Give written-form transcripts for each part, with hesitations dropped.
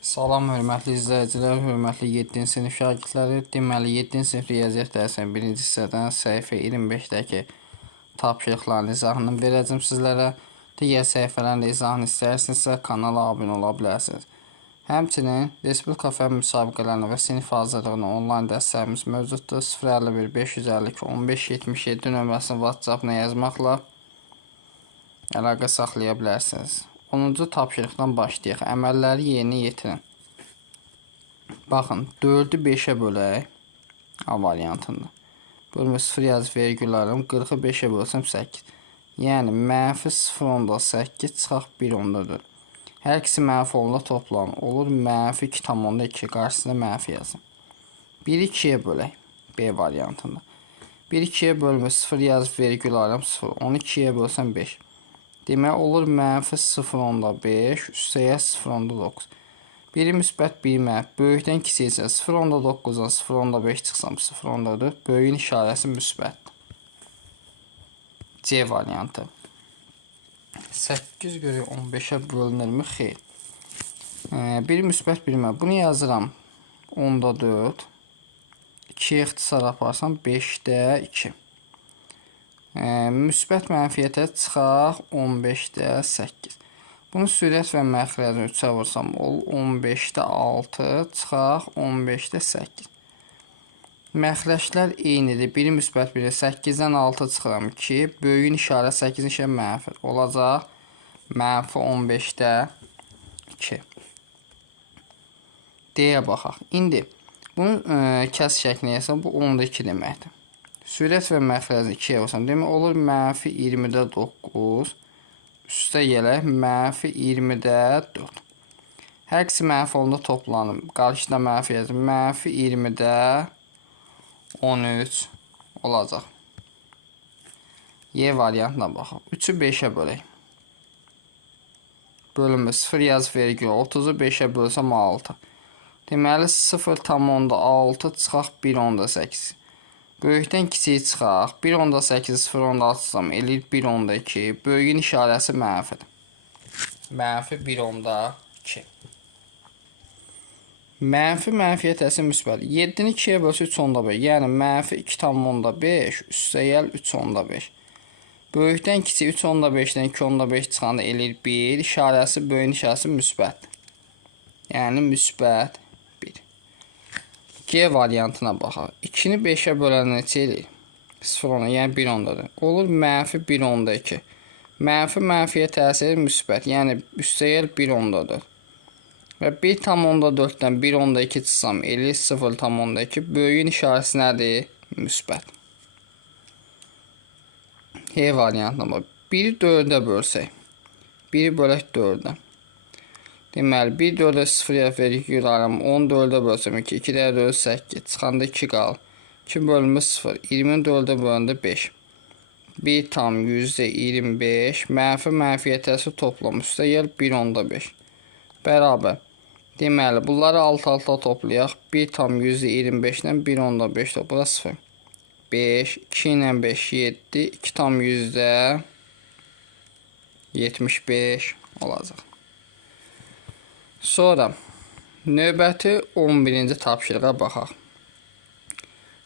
Salam, hörmətli izləyicilər, hörmətli 7-ci sinif şagirdləri. Deməli, 7-ci sinif riyaziyyat dərsinin 1-ci hissədən səhifə 25-dəki tapşırıqların izahını verəcəm sizlərə. Digər səhifələrin izahını istəyirsinizsə kanala abunə ola bilərsiniz. Həmçinin Respublika fənn müsabiqələrinə və sinif hazırlığına onlayn dərslərimiz mövcuddur. 051 552 1577 nömrəsini WhatsApp-na yazmaqla əlaqə saxlaya bilərsiniz. 10-cu tapşırıqdan başlayaq. Əməlləri yerinə yetirin. Baxın, 4-ü 5-ə bölək. A variantında. Bölmə 0 yazıb vergüllərəm. 40-ı 5-ə bölsəm 8. Yəni, mənfi 0,8 çıxaq 1,4. Hər ikisi mənfi olanda toplanır. Olur, mənfi 2,2. Qarşısında mənfi yazın. 1-i 2-yə bölək. B variantında. 1-i 2-yə bölmə 0 yazıb vergüllərəm 0. 12-yə bölsəm 5. Demək olur, mənfi 0,5 üstəyə 0,9. Biri müsbət, biri mənfi. Böyükdən kiçik isə 0,9-dan 0,5 çıxsam 0,4. Böyüyün işarəsi müsbətdir. C variantı. 8 görək 15-ə bölünürmü? Xeyr. Biri müsbət, biri mənfi. Bunu yazıram 10-da 4. 2-yə ixtisar aparsam 5-də 2. Müsbət mənfiyyətə çıxaq 15-də 8. Bunu sürət və məxrəcini 3-ə vursam, 15-də 6 çıxaq 15-də 8. Məxrəclər eynidir. Biri müsbət, biri 8-dən 6 çıxıram 2. Böyüyün işarə 8-in işarə mənfi olacaq. Mənfi 15-də 2. D-yə baxaq. İndi bunu kəs şəklində yazsam, bu 10-da 2 deməkdir. Sürət və məxrəzi 2-yə vursam, demək olur, mənfi 20-də 9, üstə gələk, mənfi 20-də 4. Hər ikisi mənfi olanda toplanım, qarşıda mənfi yazım, mənfi 20-də 13 olacaq. Y variantına baxaq, 3-ü 5-ə bölək. Bölünmü 0 yazı vergül, 30-u 5-ə bölsəm 6. Deməli, 0,6 çıxaq 1,8. Böyükdən kiçik çıxaq. 1,8, 0,6 çıxsam, eləyir 1,2. Böyüyün işarəsi mənfidir. Mənfi 1,2. Mənfi mənfiyyət əsi müsbət. 7-ni 2-yə bölsə 3,5. Yəni, mənfi 2,5 üstəgəl 3,5. Böyükdən kiçik 3,5-dən 2,5 çıxanda eləyir 1. İşarəsi, böyüyün işarəsi müsbətdir. Yəni, müsbət 1. G variantına baxaq. 2-ni 5-ə bölən neçə eləyir? 0,10, yəni 1,4. Olur, mənfi 1,2. Mənfi mənfiyə təsir müsbət, yəni üstəgəl 1,4. Və 1,4-dən 1,2 çıxsam, eləyir 0,2. Böyüyün işarəsi nədir? Müsbət. H variantına baxaq. 1-i 4-ə bölsək. 1-i bölək 4-ə. Deməli, 1 4-ə 0 verik, yürarım. 10 4-ə bölsəm 2, 2 4 8. Çıxanda 2 qalır. 2 bölümü 0. 20 4-ə bölündə 5. 1 tam %25. Mənfi mənfiyyətəsi toplam üstə gəl 1,5. Bərabər. Deməli, bunları alt-alta toplayaq. 1 tam %25-dən 1,5 topla 0. 5, 2 ilə 5, 7. 2 tam %75 olacaq. Sonra növbəti 11-ci tapşırığa baxaq.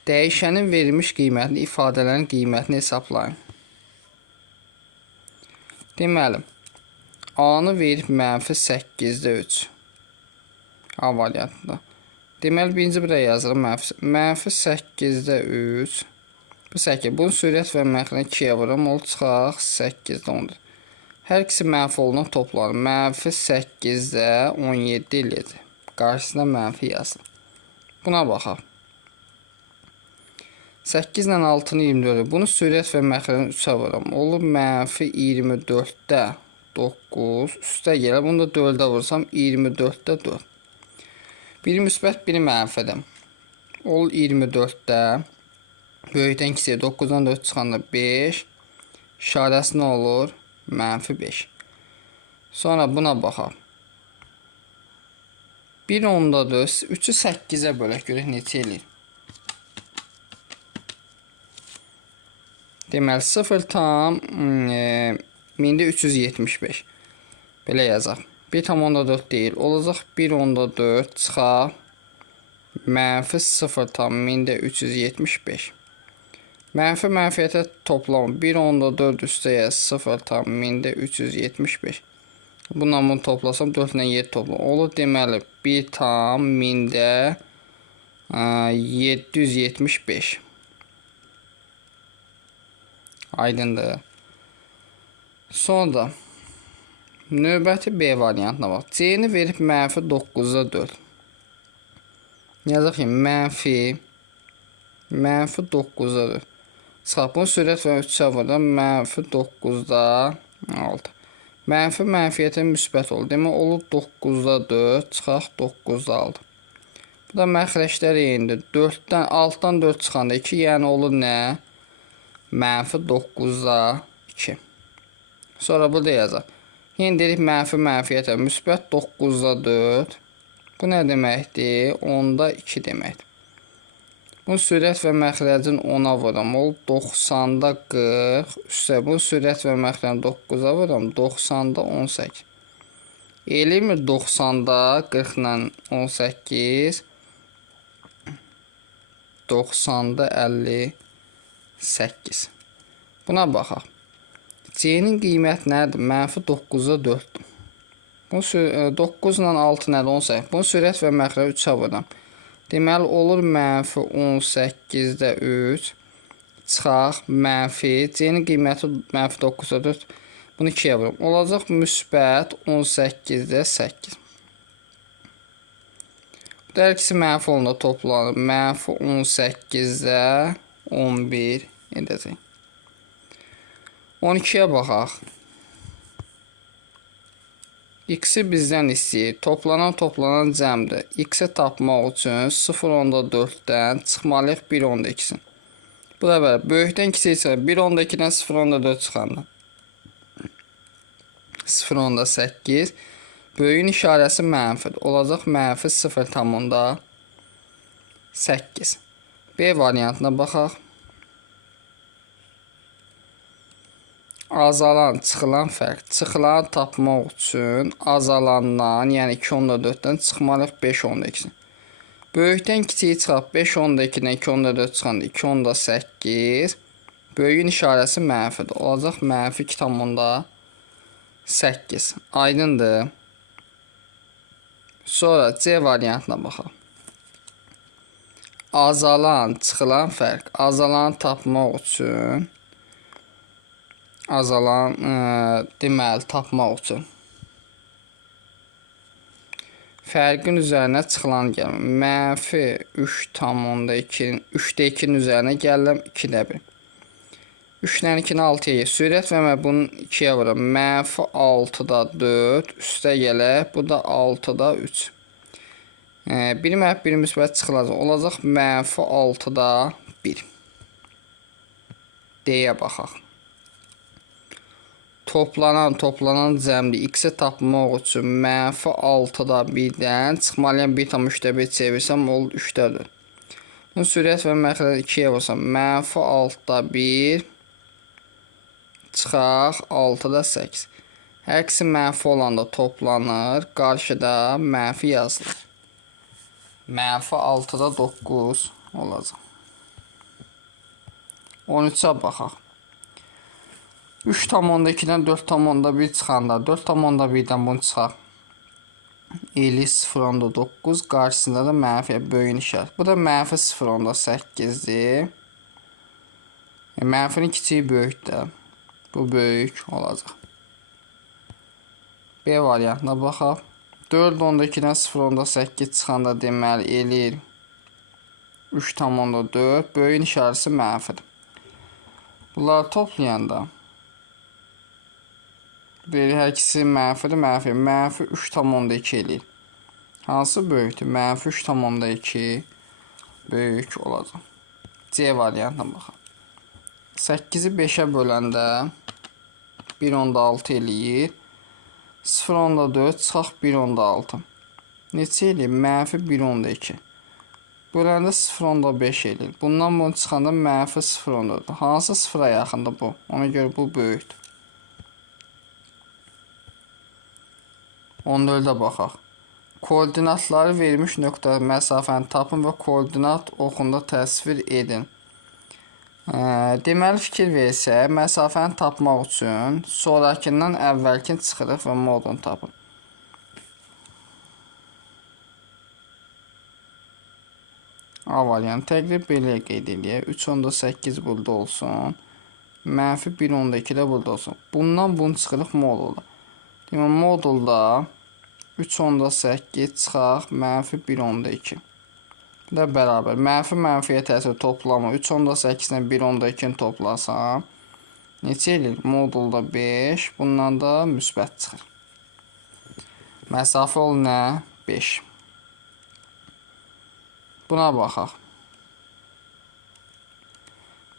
Dəyişənin verilmiş qiymətini, ifadələrin qiymətini hesablayın. Deməli, A-nı verib mənfi 8-də 3. A variantında. Deməli, birinci buraya yazırıq mənfi 8-də 3. Bu 8. Bunun sürət və məxrəni 2-yə vururum. Ol çıxaq 8-də 14. Hər ikisi mənfi olundan toplanır. Mənfi 8-də 17 eləyəcək. Qarşısında mənfi yazın. Buna baxaq. 8 ilə 6-nı 24. Bunu sürət və məxrəni 3-ə vururam. Olur, mənfi 24-də 9. Üstə gələ. Bunu da 4-ə vursam 24-də 4. Biri müsbət, biri mənfidir. Olur, 24-də. Böyükdən kiçiyə 9-dan 4 çıxanda 5. İşarəsi nə olur? Mənfi 5. Sonra buna baxaq. 1,4, 3-ü 8-ə bölək, görək neçə eləyir. Deməli, 0 tam 1375. Belə yazaq. 1,4 deyil. Olacaq 1,4 çıxar mənfi 0,375. Mənfi mənfiyyətə toplam 1,4 üstəyə 0,375. Bununla bunu toplasam 4 ilə 7 toplam olur. Deməli 1,775. Aydındır. Sonra növbəti B variantına bax. C-ni verib mənfi 9'a 4. Yazaq ki, mənfi 9'a 4. Çıxaq, bunu sürət və 3'ə vurda mənfi 9'da 6. Mənfi mənfiyyətə müsbət olur. Demək olur 9'da 4, çıxaq 9'da 6. Bu da məxrəclər eynidir. 4'dən 6'dan 4 çıxanda 2, yəni olur nə? Mənfi 9'da 2. Sonra burada yazaq. Yenə dedik mənfi mənfiyyətə müsbət 9'da 4. Bu nə deməkdir? 10'da 2 deməkdir. Bunun sürət və məxrəcin 10'a vuram. Olur 90'da 40. Üstə bunun sürət və məxrəcin 9'a vuram. 90'da 18. Eləyirmi 90'da 40 ilə 18. 90'da 58. Buna baxaq. C-nin qiyməti nədir? Mənfi 9'a 4'dür. 9 ilə 6 nədir? 18. Bunun sürət və məxrəc 3'ə vuram. Deməli olur mənfi 18'də 3. Çıxaq mənfi. C-nin qiyməti mənfi 9'a 4. Bunu 2'yə vuram. Olacaq müsbət 18'də 8. Bu da hər ikisi mənfi olanda toplanır. Mənfi 18'də 11 edəcək. 12'yə baxaq. X-i bizdən istəyir. Toplanan cəmdir. X-i tapmaq üçün 0,4'dən çıxmalıyıq 1,2'sin. Bu da belə. Böyükdən kiçiyə çıxır. 1,2'dən 0,4 çıxanda 0,8. Böyüyün işarəsi mənfidir. Olacaq mənfi 0,8. B variantına baxaq. Azalan, çıxılan fərq. Çıxılanı tapmaq üçün azalandan, yəni 2,4'dən çıxmalıyıq 5,2'sin. Böyükdən kiçiyi çıxaq. 5,2'dən 2,4 çıxanda 2,8. Böyüyün işarəsi mənfidir. Olacaq mənfi 2,8. Aydındır. Sonra C variantına baxaq. Azalan, çıxılan fərq. Azalanı tapmaq üçün deməli tapmaq üçün fərqin üzərinə çıxılan gəlmir. Mənfi 3,2'nin 3'də 2'nin üzərinə gəlirəm 2'də 1. 3'dən 2'ni 6'ya. Sürət və mən bunu 2'yə vuram. Mənfi 6'da 4 üstə gələk. Bu da 6'da 3. Bir mənfi bir müsbət çıxılacaq. Olacaq mənfi 6'da 1. D-yə baxaq. Toplanan cəmli X-i tapmaq üçün mənfi 6'da 1'dən çıxmalıyam 1,3'də 1 çevirsəm olur 3'də 4. Bunun sürət və məxrəci 2'yə vursam mənfi 6'da 1 çıxaq 6'da 8. Hər ikisi mənfi olanda toplanır. Qarşıda mənfi yazılır. Mənfi 6'da 9 olacaq. 13'ə baxaq. 3,2'dən 4,1 çıxanda 4,1'dən bunu çıxaq. 0,9 qarşısında da mənfi böyüyün işarət. Bu da mənfi 0,8'dir. Mənfinin kiçiyi böyükdür. Bu böyük olacaq. B variantına baxaq. 4,2'dən 0,8 çıxanda deməli eləyir 3,4. Böyüyün işarəsi mənfidir. Bunları toplayanda hər ikisi mənfidir, mənfi 3,2 eləyir. Hansı böyükdür? Mənfi 3,2 böyük olacaq. C variantına baxaq. 8'i 5'ə böləndə 1,6 eləyir. 0,4 çıxaq 1,6. Neçə eləyir? Mənfi 1,2. Böləndə 0,5 eləyir. Bundan bunu çıxanda mənfi 0,4. Hansı 0'a yaxındır bu? Ona görə bu böyükdür. 14-də baxaq. Koordinatları verilmiş nöqtə məsafəni tapın və koordinat oxunda təsvir edin. Deməli, fikir versək, məsafəni tapmaq üçün sonrakından əvvəlkin çıxırıq və modunu tapın. A variantı təqrib belə qeyd edək. 3.8 burada olsun. Mənfi 1.2 də burada olsun. Bundan bunu çıxırıq modulda. Deməli, modulda 3.8 çıxaq, mənfi 1.2. Bu da bərabər. Mənfiyə təsir toplamı 3.8 ilə 1.2-ni toplasam, neçə eləyir? Modulda 5, bundan da müsbət çıxır. Məsafə ol nə? 5. Buna baxaq.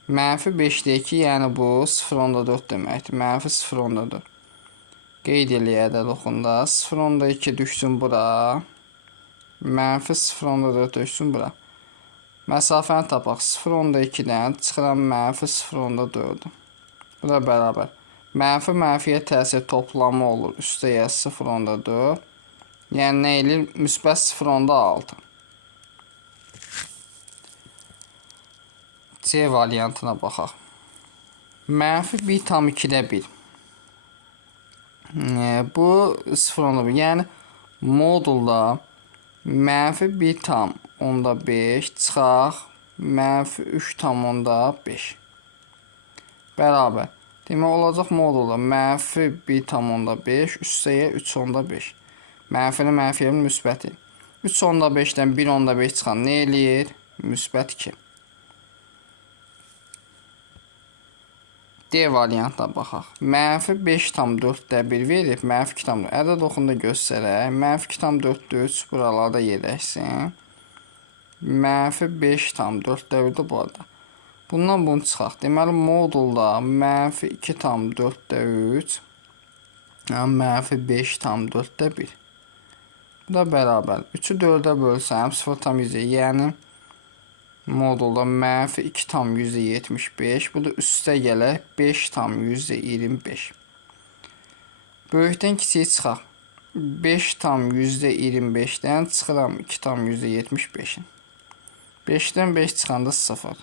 Mənfi 5-də 2, yəni bu 0.4 deməkdir. Mənfi 0.4. Qeyd eləyək ədəd oxunda. 0.2 düşsün bura. Mənfi 0.4 düşsün bura. Məsafəni tapaq. 0.2-dən çıxıram mənfi 0.4. Bu da bərabər. Mənfiyə təsir toplamı olur. Üstəyə 0.4. Yəni nə eləyir? Müsbət 0.6. C variantına baxaq. Mənfi 1,2-də 1. Bu 0.1. Yəni modulda mənfi 1,5 çıxaq mənfi 3,5 bərabər. Demək olacaq modulda mənfi 1,5 üstəyə 3,5. Mənfini mənfiyə müsbəti. 3,5-dən 1,5 çıxan nə eləyir? Müsbət 2. D variantına baxaq. Mənfi 5,4-də 1 verib, mənfi 2,4. Ədəd oxunda göstərək. Mənfi 2,4-də 3 buralarda yerləşsin. Mənfi 5,4-də 1-də bu arada. Bundan bunu çıxaq. Deməli, modulda mənfi 2,4-də 3, yəni mənfi 5,4-də 1. Bu da bərabər. 3-ü 4-ə bölsəm 0,100, yəni modulda mənfi 2,75. Bu da üstə gələk 5,25. Böyükdən kiçiyi çıxaq. 5,25-dən çıxıram 2,75-in. 5-dən 5 çıxanda 0.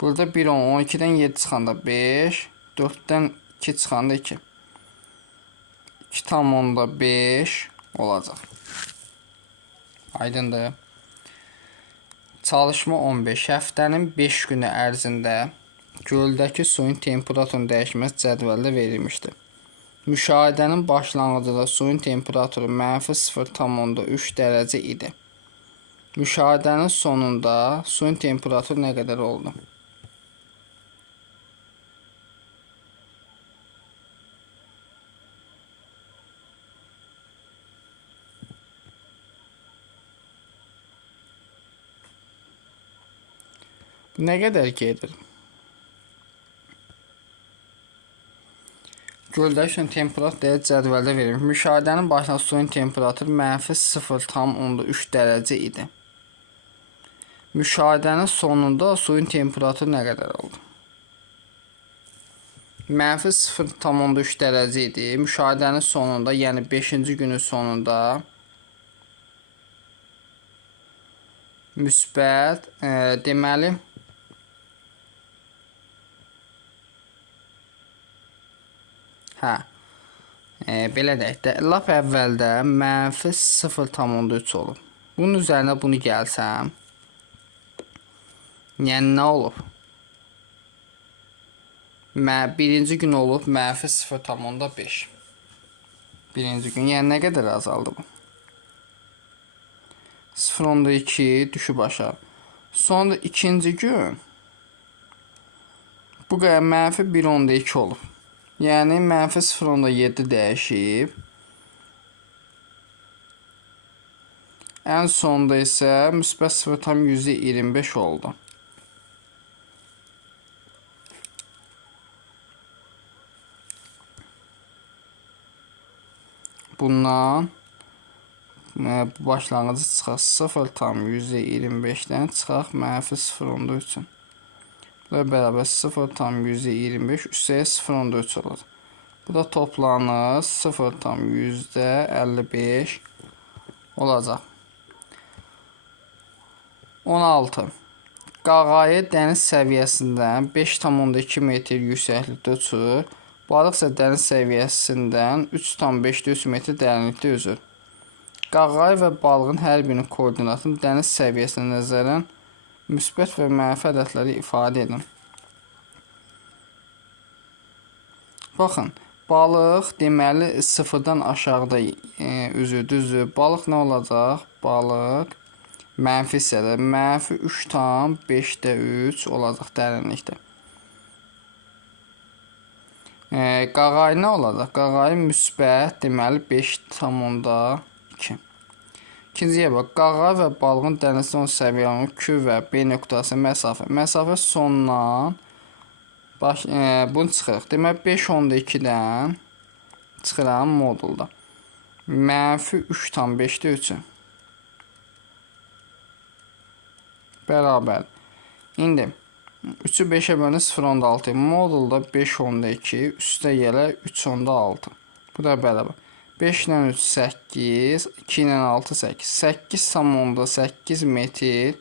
Burada 1, 10, 12-dən 7 çıxanda 5, 4-dən 2 çıxanda 2. 2,5 olacaq. Aydındır. Çalışma 15. Həftənin 5 günü ərzində göldəki suyun temperaturunun dəyişməsi cədvəldə verilmişdir. Müşahidənin başlanğıcında suyun temperaturu mənfi 0,3 dərəcə idi. Müşahidənin sonunda suyun temperaturu nə qədər oldu? Bu nə qədər gedir? Göldəki suyun temperaturu cədvəldə verilmiş. Müşahidənin başlanğıcında suyun temperaturu mənfi 0,3 dərəcə idi. Müşahidənin sonunda suyun temperaturu nə qədər oldu? Mənfi 0,3 dərəcə idi. Müşahidənin sonunda, yəni 5-ci günün sonunda müsbət, deməli, belə deyək də, lap əvvəldə mənfi 0,3 olub. Bunun üzərinə bunu gəlsəm, yəni nə olub? Birinci gün olub mənfi 0,5. Birinci gün, yəni nə qədər azaldı bu? 0,2 düşüb aşağı. Sonra ikinci gün bu qədər mənfi 1,2 olub. Yəni mənfi 0,7 dəyişib. Ən sonda isə müsbət 0,25 oldu. Bundan başlanğıcı çıxaq 0,25-dən çıxaq mənfi 0,3-ün. Bu da bərabər 0,25 üstəyə 0,3 olacaq. Bu da toplanır 0,55 olacaq. 16. Qağayı dəniz səviyyəsindən 5,2 metr yüksəklikdə uçur. Balıq isə dəniz səviyyəsindən 3,5 metr dərinlikdə üzür. Qağayı və balığın hər birinin koordinatını dəniz səviyyəsinə nəzərən müsbət və mənfi ədədləri ifadə edin. Baxın, balıq deməli 0-dan aşağıda üzür, düzdür. Balıq nə olacaq? Balıq mənfi hissədə, mənfi 3,5 olacaq dərinlikdə. Qağayı nə olacaq? Qağayı müsbət, deməli 5,2. İkinciyə bax, qağayı və balığın dənizdə olan səviyyənin Q və B nöqtəsi məsafə. Məsafə sondan bunu çıxırıq. Deməli 5,2-dən çıxıram modulda. Mənfi 3,5-də 3-ü. Bərabər. İndi 3-ü 5-ə bölünür 0,6. Modulda 5,2 üstə gələ 3,6. Bu da bərabər. 5 ilə 3 8, 2 ilə 6 8. 8,8 metr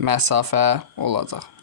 məsafə olacaq.